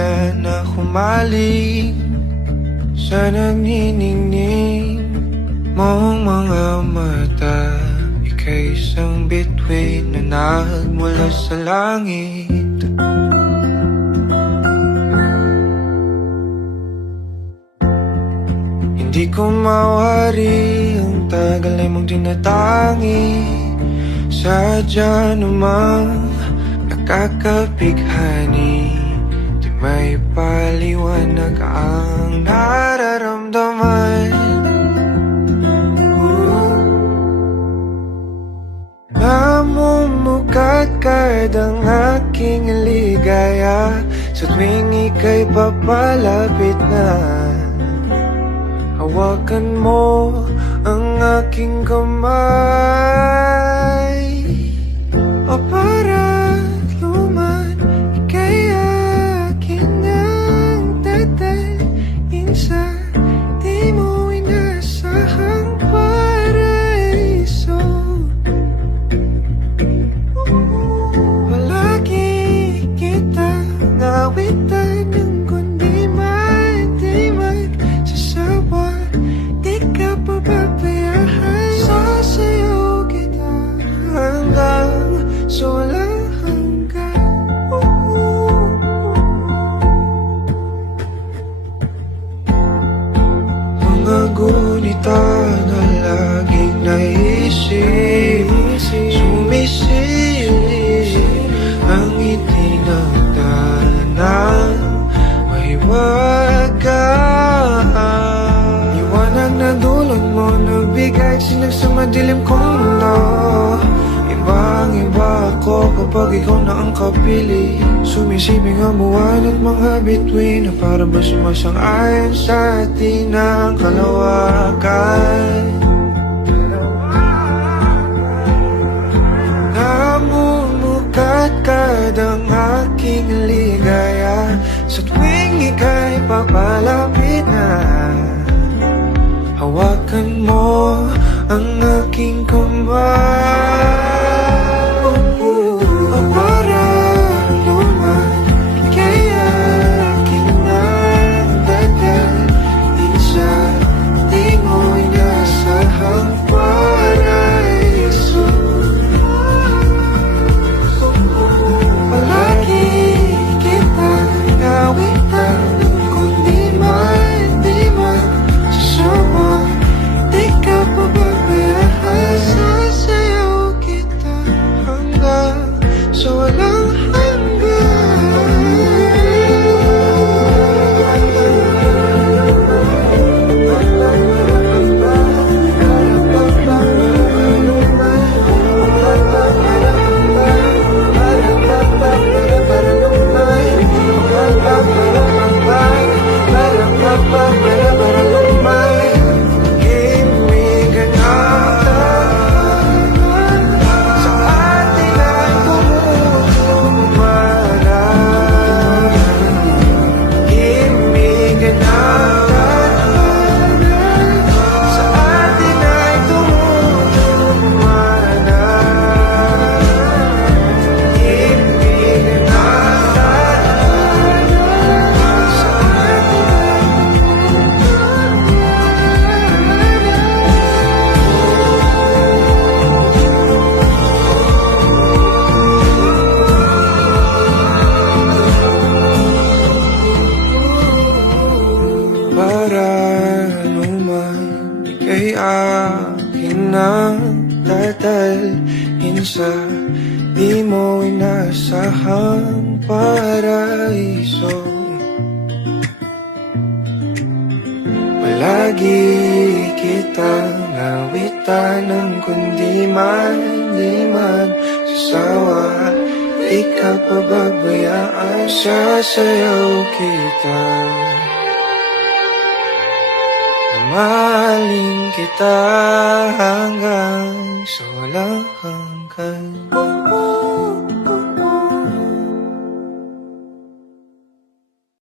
tunay na humaling sa nagniningning mong mga mata. Ika'y isang bituin na nagmula sa langit. Hindi ko mawari ang tagal ay mong tinatangi. Sadya namang nakakapighani, di may paliwanag ang nararamdaman. Namumukat kahit ang aking ligaya sa tuwing ika'y papalapit na. Hawakan mo ang aking kamay, o para't luman, ika'y akin ang tatalin sa di mo inasahang paraiso. Palagi kitang awitan ng kundi man di magsasawa. Di ka pababayaan, sasayaw kita hanggang sa walang hanggan. Mga gunita na laging naisip, sumisilip ang itinagdanang mahiwagaan. Liwanag na dulot mo, nabigay sinag sa madilim kong mundo. Ibang-iba ako kapag ikaw na ang kapili. Sumisibing ang buwan at mga bituin na para ba sumasang-ayon sa atin ang kalawakan. Namumukat kadang aking ligaya sa tuwing ika'y papalapit na. Hawakan mo ang aking kamay, o para luman, ika'y akin ang dadalhin sa di mo inasahang paraiso. Palagi kitang awitan kung di man sasawa. Di ka pababayaan, sasayaw kita hanggang sa walang ika'y akin ang dadalhin sa di mo inasahang paraiso. Palagi kitang awitan ng kundi man di magsasawa. Di ka pababayaan, sasayaw kita. Mahalin kita hanggang sa walang hanggan.